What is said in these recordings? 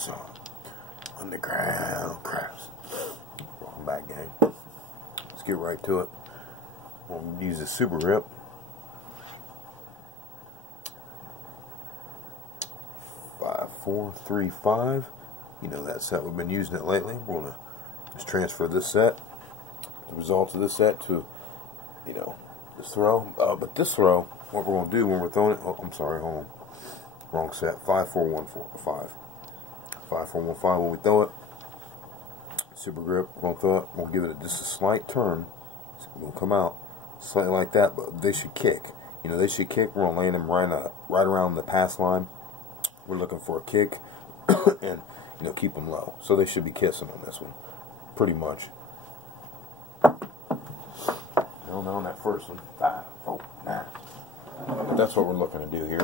focus on the ground crafts. Welcome back, gang. Let's get right to it. We'll use the Super Grip. Five, 4, 3, 5. You know that set, we've been using it lately. We're gonna just transfer this set, the results of this set, to, you know, this throw. But this throw, what we're gonna do when we're throwing it, oh, I'm sorry, hold on, wrong set. 5, 4, 1, 4, 5. 5, 4, 1, 5. When we throw it, Super Grip, we're gonna throw it. We'll give it just a slight turn. It's gonna come out slightly like that, but they should kick. You know, they should kick. We're gonna land them right around the pass line. We're looking for a kick, and you know, keep them low. So they should be kissing on this one, pretty much. No, on that first one. 5, 4, 9. But that's what we're looking to do here.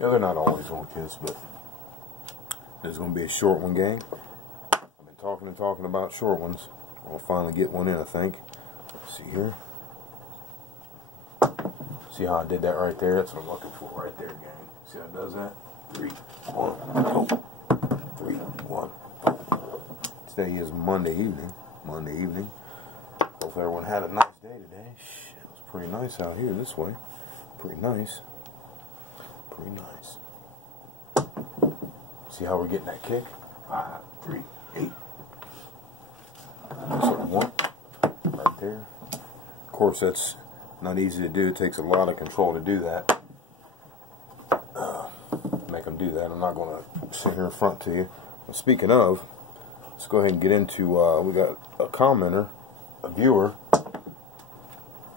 Yeah, they're not always gonna kiss, but there's gonna be a short one, gang. I've been talking and talking about short ones. We'll finally get one in, I think. Let's see here. See how I did that right there? That's what I'm looking for right there, gang. See how it does that? 3, 1, go. 3, 1, go. Today is Monday evening. Hopefully everyone had a nice day today. Shit, it was pretty nice out here this way. Pretty nice. Pretty nice. See how we're getting that kick? 5, 3, 8. So 1 right there. Of course, that's not easy to do. It takes a lot of control to do that. Make them do that. I'm not going to sit here in front to you. But speaking of, let's go ahead and get into. We got a commenter, a viewer.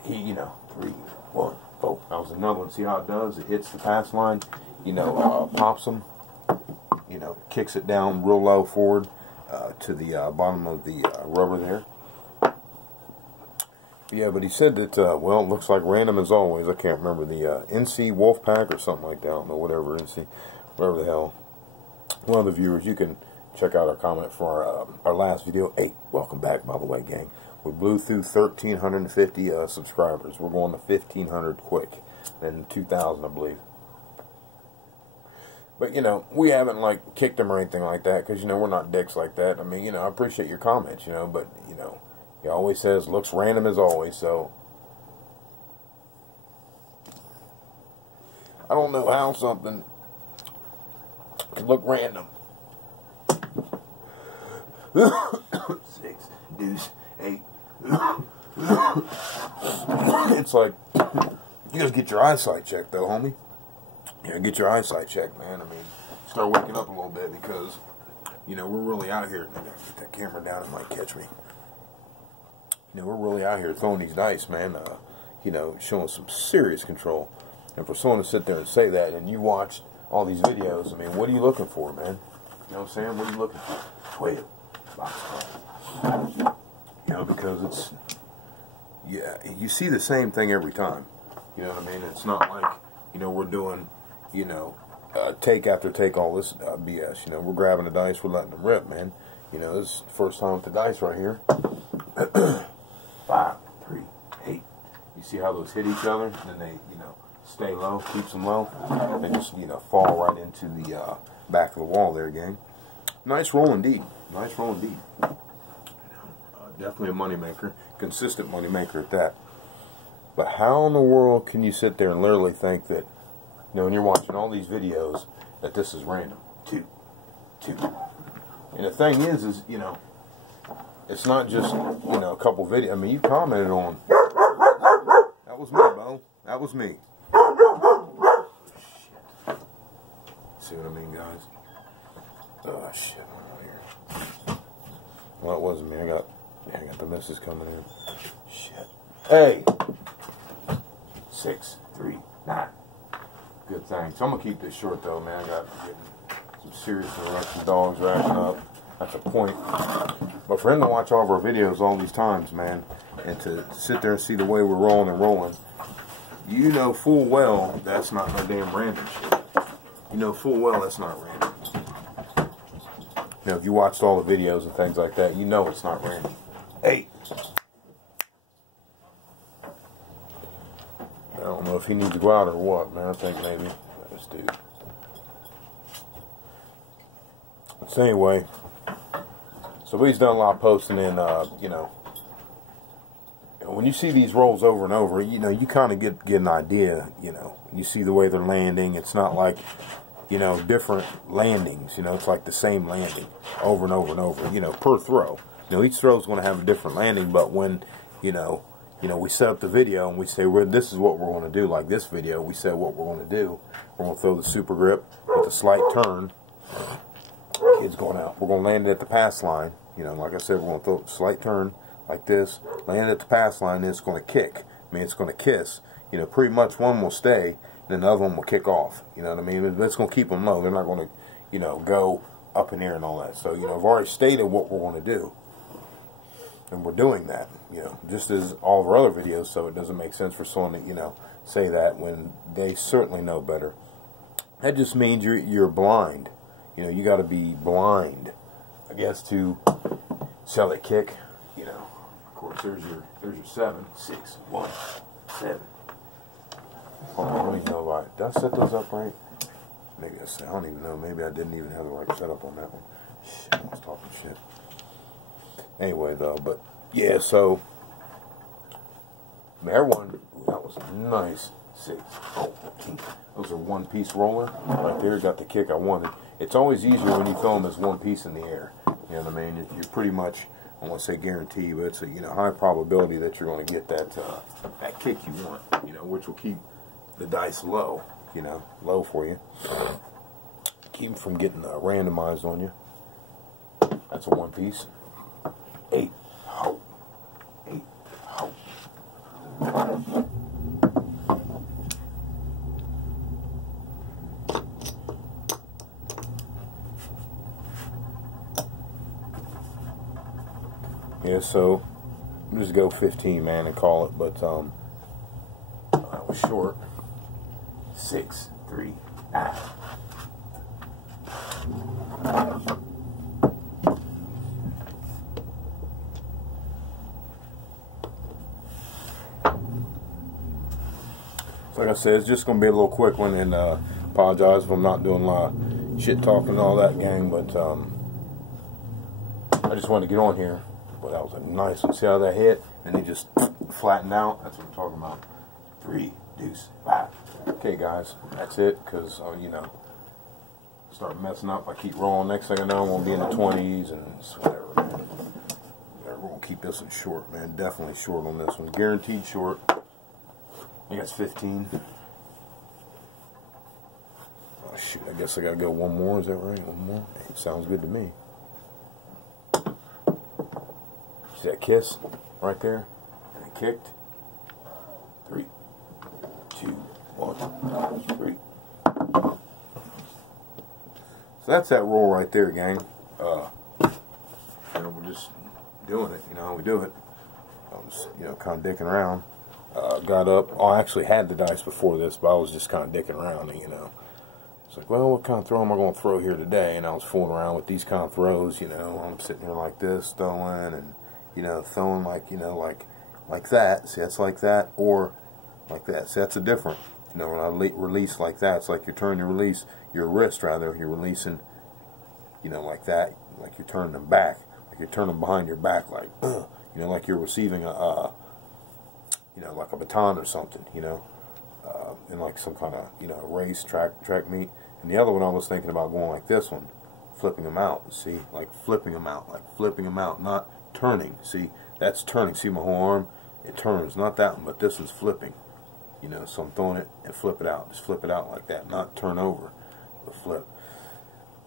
He, you know, 3, 1, go. That was another one. See how it does? It hits the pass line. You know, pops them. You know, kicks it down real low forward to the bottom of the rubber there. Yeah, but he said that, well, it looks like random as always. I can't remember the NC Wolfpack or something like that. I don't know, whatever the hell. One of the viewers, you can check out our comment for our last video. Hey, welcome back, by the way, gang. We blew through 1,350 subscribers. We're going to 1,500 quick. And 2,000, I believe. But, you know, we haven't, like, kicked them or anything like that, because, you know, we're not dicks like that. I mean, you know, I appreciate your comments, you know, but, you know, he always says, looks random as always, so I don't know how something can look random. 6, deuce, 8. It's like, you just get your eyesight checked, though, homie. You know, get your eyesight checked, man. I mean, start waking up a little bit, because, you know, we're really out here. I gotta get that camera down, it might catch me. You know, we're really out here throwing these dice, man. You know, showing some serious control. And for someone to sit there and say that, and you watch all these videos, I mean, what are you looking for, man? You know what I'm saying? What are you looking for? Wait, you know, because it's, yeah, you see the same thing every time. You know what I mean? It's not like, you know, we're doing, you know, take after take, all this BS. You know, we're grabbing the dice, we're letting them rip, man. You know, this is the first time with the dice right here. 5, 3, 8. You see how those hit each other? And then they, you know, stay low, keeps them low. They just, you know, fall right into the back of the wall there, gang. Nice roll indeed. Nice roll indeed. Definitely a moneymaker. Consistent moneymaker at that. But how in the world can you sit there and literally think that, you know, when you're watching all these videos, that this is random? 2, 2. And the thing is, you know, it's not just, you know, a couple videos. I mean, you commented on. That was me, Bo. That was me. Shit. See what I mean, guys? Oh, shit. Well, it wasn't me. I got the missus coming in. Shit. Hey! 6, 3, 9. Good thing. So I'm going to keep this short, though, man. I got getting some serious interruption, dogs racking up. That's a point. But for him to watch all of our videos all these times, man, and to sit there and see the way we're rolling, you know full well that's not no damn random shit. You know full well that's not random. You know, if you watched all the videos and things like that, you know it's not random. 8. I don't know if he needs to go out or what, man. I think maybe. This dude. So anyway, so we've done a lot of posting, and you know, when you see these rolls over and over, you know, you kind of get an idea. You know, you see the way they're landing. It's not like, you know, different landings. You know, it's like the same landing over and over and over. You know, per throw. You know, each throw is going to have a different landing, but when you know, we set up the video and we say, well, this is what we're going to do. Like this video, we said what we're going to do. We're going to throw the super grip with a slight turn. Kid's going out. We're going to land it at the pass line. You know, like I said, we're going to throw a slight turn like this. Land it at the pass line, and it's going to kick. I mean, it's going to kiss. You know, pretty much one will stay, and then the other one will kick off. You know what I mean? It's going to keep them low. They're not going to, you know, go up in the air and all that. So, you know, I've already stated what we're going to do. And we're doing that, you know, just as all of our other videos, so it doesn't make sense for someone to, you know, say that when they certainly know better. That just means you're blind. You know, you got to be blind, I guess, to shall they kick. You know, of course, there's your 7, 6, 1, 7. Oh, I don't even know why. Did I set those up right? Maybe I don't even know. Maybe I didn't even have the right setup on that one. Shit, I was talking shit. Anyway, though, but yeah, so everyone, that was nice. 6. Oh, those are one-piece roller right there. Got the kick I wanted. It's always easier when you throw them as one piece in the air. You know what I mean? You're pretty much, I won't say guarantee, but it's a, you know, high probability that you're going to get that that kick you want. You know, which will keep the dice low. You know, low for you. Keep them from getting randomized on you. That's a one piece. 8, ho, 8, ho. Yeah, so just go 15, man, and call it. But that was short. 6, 3, ah. Like I said, it's just going to be a little quick one, and apologize if I'm not doing a lot of shit talking and all that, gang, but I just wanted to get on here. But that was a nice one. See how that hit? And he just flattened out. That's what I'm talking about. 3, deuce, 5. Okay, guys, that's it, because, you know, start messing up. I keep rolling. Next thing I know, I'm going to be in the 20s, and it's whatever, man. We're going to keep this one short, man. Definitely short on this one. Guaranteed short. I think it's 15. Oh, shoot. I guess I got to go one more. Is that right? One more? Hey, sounds good to me. See that kiss right there? And it kicked. 3, 2, 1, 3. So that's that roll right there, gang. You know, we're just doing it. You know how we do it. I was, you know, kind of dicking around. Got up. Oh, I actually had the dice before this, but I was just kind of dicking around, and, you know. It's like, well, what kind of throw am I going to throw here today? And I was fooling around with these kind of throws, you know. I'm sitting here like this, throwing, and, you know, throwing like, you know, like that. See, that's like that, or like that. See, that's a different. You know, when I release like that, it's like you're turning your release, your wrist, rather. You're releasing, you know, like that. Like you're turning them back. Like you're turning them behind your back, like, you know, like you're receiving a, you know, like a baton or something, you know, in like some kind of, you know, race, track meet. And the other one I was thinking about going like this one, flipping them out, see, like flipping them out, not turning, see, that's turning, see my whole arm, it turns, not that one, but this one's flipping, you know, so I'm throwing it and flip it out, just flip it out like that, not turn over, but flip.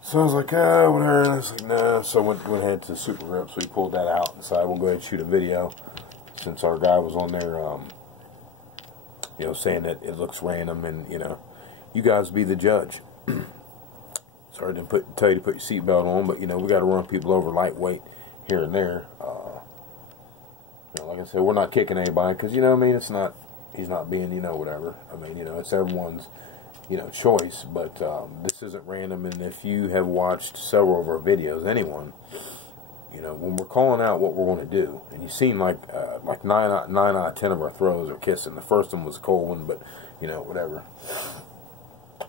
So I was like, whatever, and I was like, nah, so I went ahead to Super Grip, so we pulled that out and decided we'll go ahead and shoot a video. Since our guy was on there, you know, saying that it looks random, and, you know, you guys be the judge. Sorry I didn't tell you to put your seatbelt on, but, you know, we got to run people over lightweight here and there. You know, like I said, we're not kicking anybody, because, you know, I mean, it's not, he's not being, you know, whatever. I mean, you know, it's everyone's, you know, choice, but this isn't random. And if you have watched several of our videos, anyone, you know, when we're calling out what we're going to do, and you've seen like 9 out of 10 of our throws are kissing. The first one was a cold one, but, you know, whatever.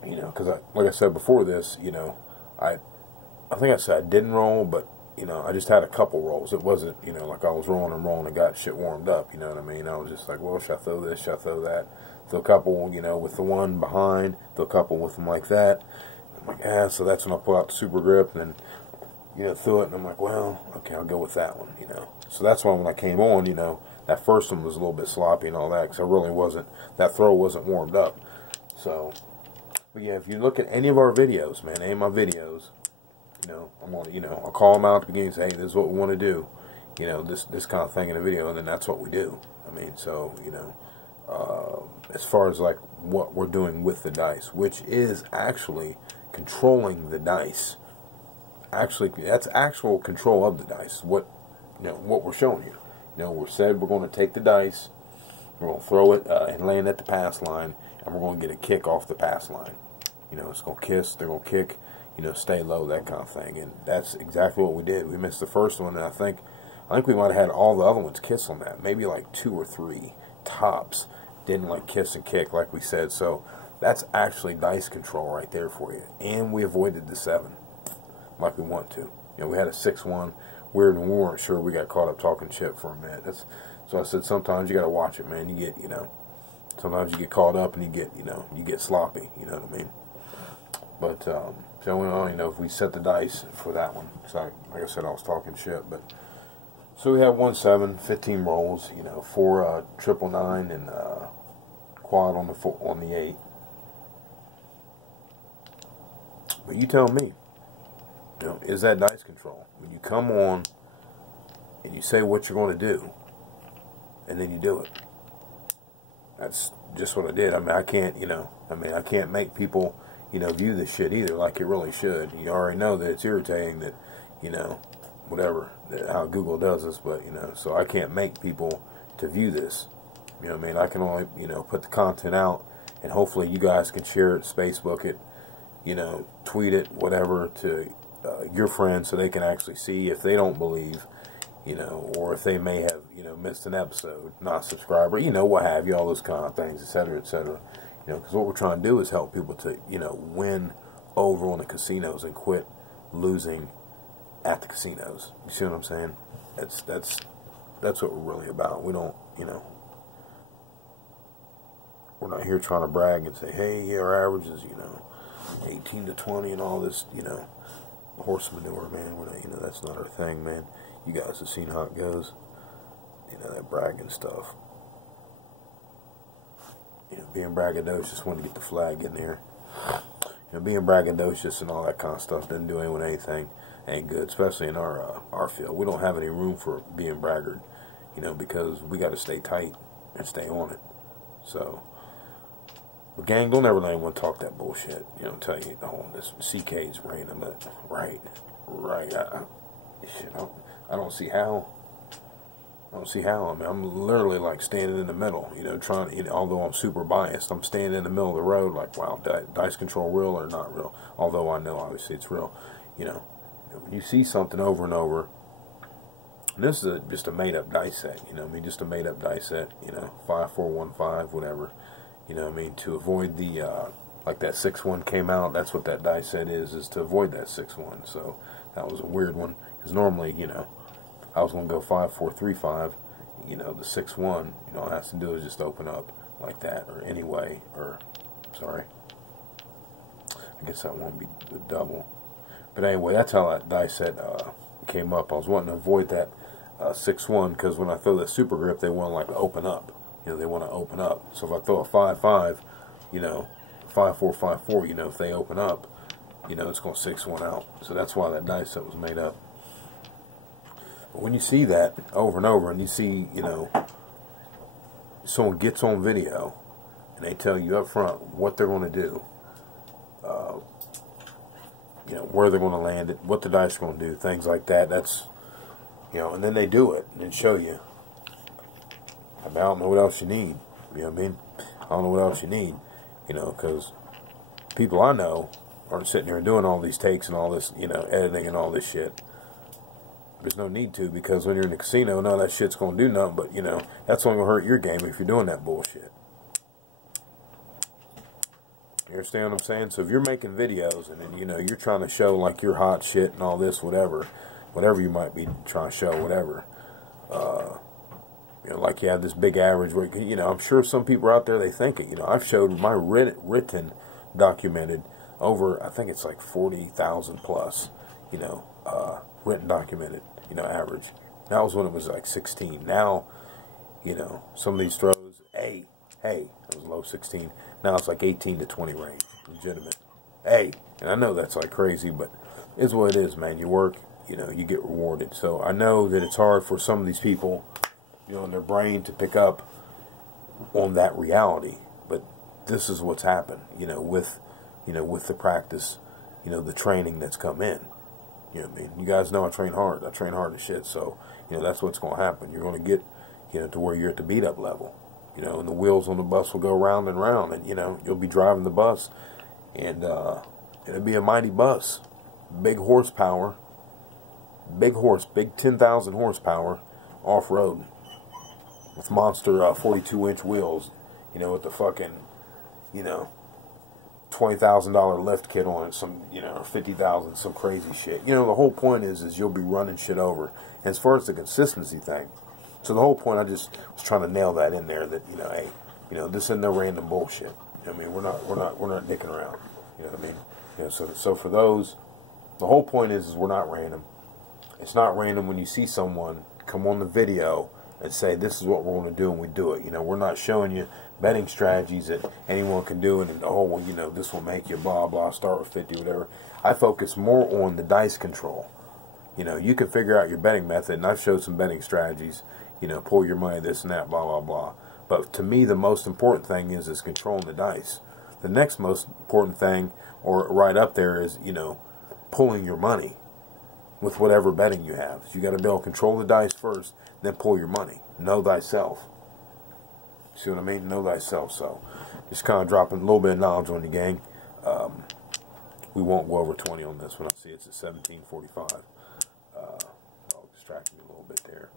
You know, because like I said before this, you know, I I think I said I didn't roll, but, you know, I just had a couple rolls. It wasn't, you know, like I was rolling and got shit warmed up, you know what I mean? I was just like, well, should I throw this, should I throw that? Throw a couple, you know, with the one behind, throw a couple with them like that. I'm like, so that's when I pull out the super grip, and then, you know, threw it, and I'm like, well, okay, I'll go with that one, you know. So that's why when I came on, you know, that first one was a little bit sloppy and all that, because I really wasn't, that throw wasn't warmed up. So, but yeah, if you look at any of our videos, man, any of my videos, you know, I'm gonna, you know, I'll call them out at the beginning and say, hey, this is what we want to do, you know, this kind of thing in a video, and then that's what we do. I mean, so, you know, as far as like what we're doing with the dice, which is actually controlling the dice. Actually, that's actual control of the dice. What, you know, what we're showing you. You know, we said we're going to take the dice, we're going to throw it and land at the pass line, and we're going to get a kick off the pass line. You know, it's going to kiss, they're going to kick, you know, stay low, that kind of thing. And that's exactly what we did. We missed the first one, and I think we might have had all the other ones kiss on that. Maybe like 2 or 3 tops didn't like kiss and kick like we said. So that's actually dice control right there for you. And we avoided the 7 like we want to. You know, we had a 6-1. Weird, and we weren't sure. We got caught up talking shit for a minute. So I said, sometimes you got to watch it, man. You get, you know, sometimes you get caught up and you get, you know, you get sloppy. You know what I mean? But so you know, if we set the dice for that one, so like I said, I was talking shit. But so we have 1 7, 15 rolls. You know, 4 triple 9 and quad on the 8. But you tell me. You know, is that dice control? When you come on and you say what you're going to do, and then you do it. That's just what I did. I mean, I can't, you know, I can't make people, you know, view this shit either like it really should. You already know that it's irritating that, you know, whatever, how Google does this, but, you know, so I can't make people to view this. You know what I mean? I can only, you know, put the content out, and hopefully you guys can share it, Facebook it, you know, tweet it, whatever, to your friends so they can actually see if they don't believe, you know, or if they may have, you know, missed an episode, not subscribed, or, you know, what have you, all those kind of things, etc., etc. You know, because what we're trying to do is help people to, you know, win over on the casinos and quit losing at the casinos. You see what I'm saying? That's what we're really about. We don't, you know, we're not here trying to brag and say, hey, yeah, our average is, you know, 18 to 20 and all this, you know, horse manure, man. We're not, you know, that's not our thing, man. You guys have seen how it goes. You know, that bragging stuff. You know, being braggadocious when you get the flag in there. You know, being braggadocious and all that kind of stuff doesn't do anyone anything. Ain't good, especially in our field. We don't have any room for being braggart, you know, because we got to stay tight and stay on it. So, but gang, don't ever let anyone talk that bullshit. You know, tell you, oh, this CK's random. Right. I don't see how. I don't see how. I mean, I'm literally like standing in the middle, you know, trying, you know, although I'm super biased, I'm standing in the middle of the road like, wow, dice control real or not real? Although I know obviously it's real. You know, when you see something over and over, and this is just a made-up dice set, you know, I mean, just a made-up dice set, you know, 5415, whatever, you know, I mean, to avoid the, like that 6-1 came out, that's what that dice set is to avoid that 6-1, so that was a weird one, because normally, you know, I was going to go 5435, you know, the 6-1, you know, all it has to do is just open up like that, or anyway, or, sorry, I guess that won't be the double, but anyway, that's how that dice set came up. I was wanting to avoid that 6-1, because when I throw that super grip, they want to like open up, you know, they want to open up, so if I throw a 5-5, you know, 5-4-5-4, you know, if they open up, you know, it's going to 6-1 out, so that's why that dice set was made up. But when you see that over and over, and you see, you know, someone gets on video, and they tell you up front what they're going to do, you know, where they're going to land it, what the dice are going to do, things like that, that's, you know, and then they do it, and show you. I mean, I don't know what else you need, you know what I mean? I don't know what else you need, you know, because people I know aren't sitting here doing all these takes and all this, you know, editing and all this shit. There's no need to, because when you're in the casino, none of that shit's going to do nothing, but, you know, that's only going to hurt your game if you're doing that bullshit. You understand what I'm saying? So if you're making videos and then, you know, you're trying to show like you're hot shit and all this, whatever you might be trying to show, whatever. You know, like you have this big average where, you know, I'm sure some people out there, they think it. You know, I've showed my written, documented over, I think it's like 40,000 plus, you know, written documented, you know, average. That was when it was like 16. Now, you know, some of these throws, hey, it was low 16. Now it's like 18 to 20 range, legitimate. Hey, and I know that's like crazy, but it's what it is, man. You work, you know, you get rewarded. So I know that it's hard for some of these people, you know, in their brain to pick up on that reality. But this is what's happened, you know, with the practice, you know, the training that's come in. You know what I mean? You guys know I train hard. I train hard as shit. So, you know, that's what's going to happen. You're going to get, you know, to where you're at the beat up level. You know, and the wheels on the bus will go round and round, and, you know, you'll be driving the bus, and it'll be a mighty bus. Big horsepower, big 10,000 horsepower off-road with monster 42-inch wheels, you know, with the fucking, you know, $20,000 lift kit on it, some, you know, 50,000, some crazy shit. You know, the whole point is you'll be running shit over. And as far as the consistency thing, so the whole point, I just was trying to nail that in there, that, you know, hey, you know, this isn't no random bullshit. You know what I mean? We're not dicking around. You know what I mean? You know, so for those, the whole point is we're not random. It's not random when you see someone come on the video and say, this is what we're going to do, and we do it. You know, we're not showing you betting strategies that anyone can do, and oh, well, you know, this will make you blah, blah, start with 50, whatever. I focus more on the dice control. You know, you can figure out your betting method, and I've showed some betting strategies, you know, pull your money, this and that, blah, blah, blah. But to me, the most important thing is controlling the dice. The next most important thing, or right up there, is, you know, pulling your money with whatever betting you have. So you got to be able to control the dice first, then pull your money. Know thyself. See what I mean? Know thyself. So just kind of dropping a little bit of knowledge on the gang. We won't go over 20 on this one. I see it's at 17:45. I'll distract me a little bit there.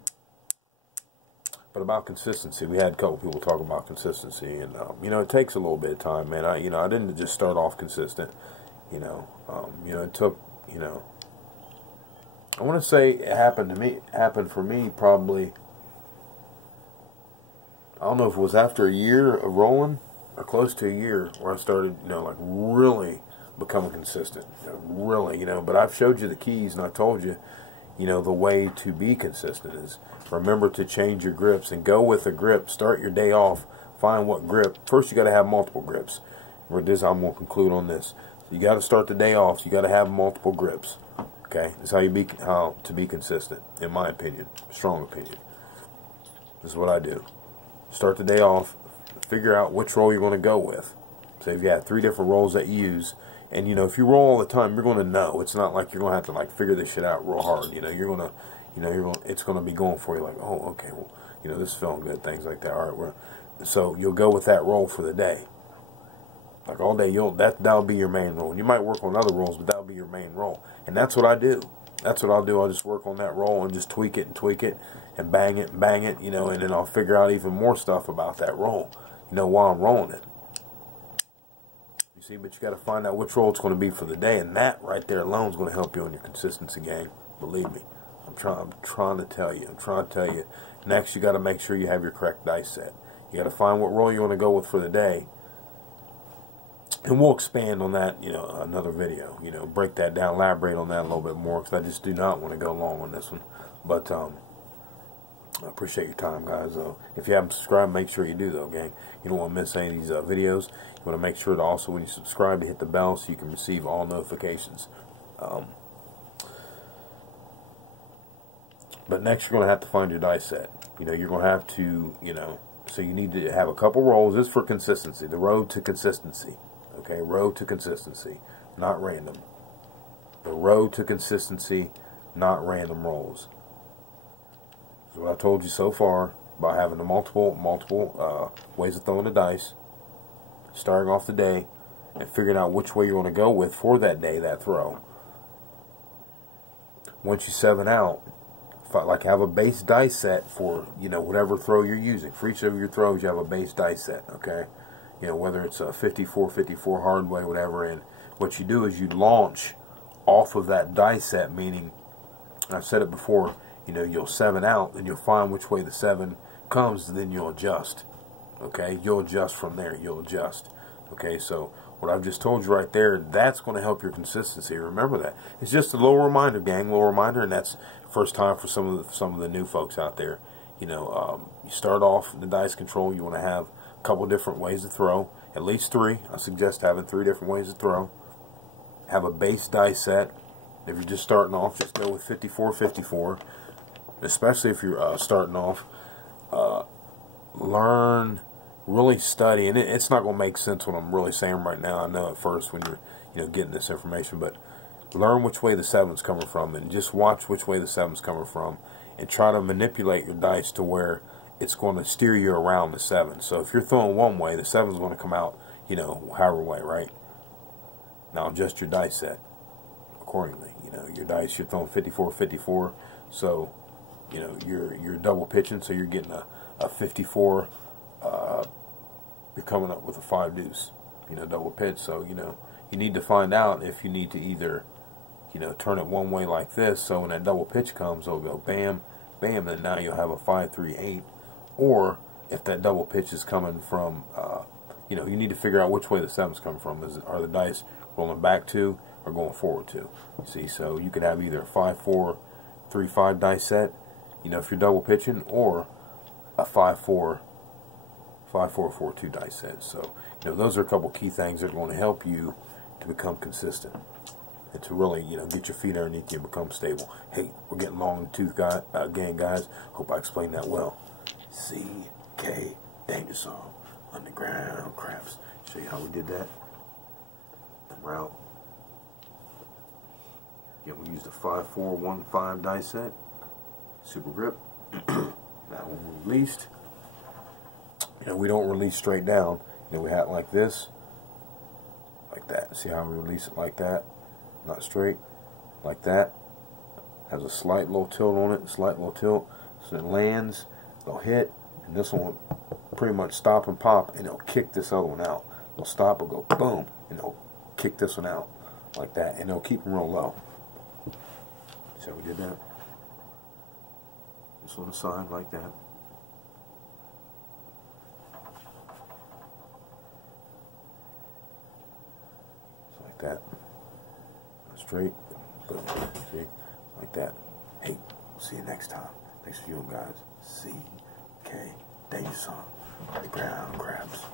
But about consistency, we had a couple people talk about consistency, and you know, it takes a little bit of time, man. I didn't just start off consistent. You know, it took, you know, I want to say it happened for me probably, I don't know if it was after a year of rolling or close to a year where I started, you know, like really becoming consistent. You know, really, you know, but I've showed you the keys, and I told you, you know, the way to be consistent is remember to change your grips and go with a grip. Start your day off. Find what grip. First, you got to have multiple grips. For this, I'm going to conclude on this. You got to start the day off. So you got to have multiple grips. Okay, that's how to be consistent, in my opinion, strong opinion. This is what I do. Start the day off. Figure out which roll you're going to go with. So if you have 3 different rolls that you use, and you know, if you roll all the time, you're going to know. It's not like you're going to have to like figure this shit out real hard. You know, it's going to be going for you. Like, oh, okay, well, you know, this is feeling good. Things like that. All right, so you'll go with that roll for the day. Like all day, that'll be your main roll. You might work on other rolls, but that'll be your main roll. And that's what I do. That's what I'll do. I'll just work on that roll and just tweak it and bang it, you know, and then I'll figure out even more stuff about that roll, you know, while I'm rolling it. You see, but you got to find out which roll it's going to be for the day, and that right there alone is going to help you on your consistency game. Believe me. I'm trying to tell you. Next, you got to make sure you have your correct dice set. You got to find what roll you want to go with for the day. And we'll expand on that, you know, another video. You know, break that down, elaborate on that a little bit more, because I just do not want to go long on this one. But I appreciate your time, guys. If you haven't subscribed, make sure you do, though, gang. You don't want to miss any of these videos. You want to make sure to also, when you subscribe, to hit the bell so you can receive all notifications. But next, you're going to have to find your dice set. You know, you're going to have to, you know, so you need to have a couple rolls. This is for consistency, the road to consistency. Okay, road to consistency, not random. The road to consistency, not random rolls. So what I told you so far about having the multiple ways of throwing the dice, starting off the day, and figuring out which way you want to go with for that day, that throw. Once you 7 out, like have a base dice set for, you know, whatever throw you're using. For each of your throws, you have a base dice set. Okay, you know, whether it's a 54 hard way, whatever. And what you do is you launch off of that die set, meaning, I've said it before, you know, you'll 7 out, and you'll find which way the 7 comes, and then you'll adjust. Okay, you'll adjust from there. You'll adjust. Okay, so what I've just told you right there, that's going to help your consistency. Remember that. It's just a little reminder, gang, little reminder, and that's first time for some of the new folks out there. You know, you start off the dice control. You want to have a couple different ways to throw, at least 3. I suggest having 3 different ways to throw. Have a base dice set. If you're just starting off, just go with 54. Especially if you're starting off. Learn, really study, and it's not going to make sense what I'm really saying right now. I know at first when you're, you know, getting this information, but learn which way the 7's coming from, and just watch which way the 7's coming from, and try to manipulate your dice to where it's going to steer you around the 7. So if you're throwing one way, the 7's going to come out, you know, however way, right? Now adjust your dice set accordingly. You know, your dice, you're throwing 54, so you know you're double pitching, so you're getting a 54. You're coming up with a 5 deuce, you know, double pitch. So you know you need to find out if you need to either, you know, turn it one way like this, so when that double pitch comes, it'll go bam, bam, and now you'll have a 5-3-8. Or if that double pitch is coming from, you know, you need to figure out which way the 7's coming from. Are the dice rolling back 2 or going forward 2? You see, so you could have either a 5-4-3-5 dice set, you know, if you're double pitching, or a 5-4-4-2 dice set. So, you know, those are a couple key things that are going to help you to become consistent and to really, you know, get your feet underneath you and become stable. Hey, we're getting long in the tooth, again, guys. Hope I explained that well. CK Danger Song, Underground Crafts. Show you how we did that. Route. Yeah, we used a 5-4-1-5 die set. Super grip. That one released. You know, we don't release straight down. You know, we had it like this, like that. See how we release it like that? Not straight, like that. Has a slight little tilt on it, slight little tilt. So it lands, it'll hit, and this one will pretty much stop and pop, and it'll kick this other one out. It'll stop, it'll go boom, and it'll kick this one out like that, and it'll keep them real low. So we did that. This on the side like that. Just like that. Straight, boom, see, like that. Hey, see you next time. Thanks for you guys. CK Danger Song, Underground Crafts.